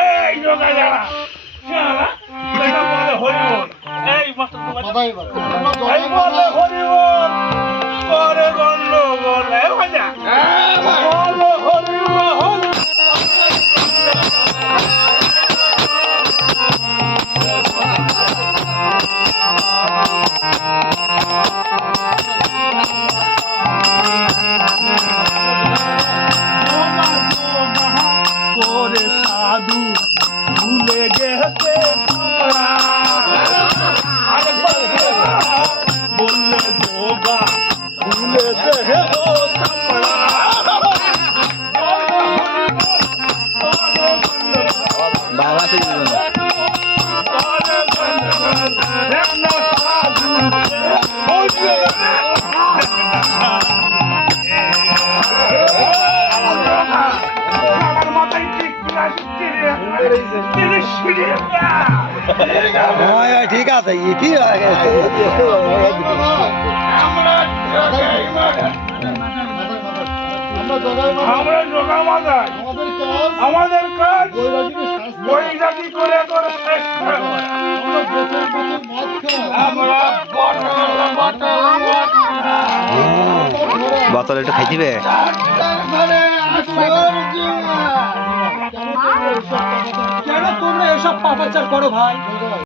এই জোগা যারা শালা এটা বলে হরিবল এই মাস্টার এই বলে হরিবল করে গন্ডগোল এই বাজা বলে হরিবল করে সাধু ভুলে গেছে বললে যোগা ভুলে গেছে বাবা থেকে ঠিক আছে কি আমাদের কাজ বৈরাগী করে করে শেষ করে বোতল একটু খাই দিবে কেন তোমরা এসব পাপাচার করো ভাই?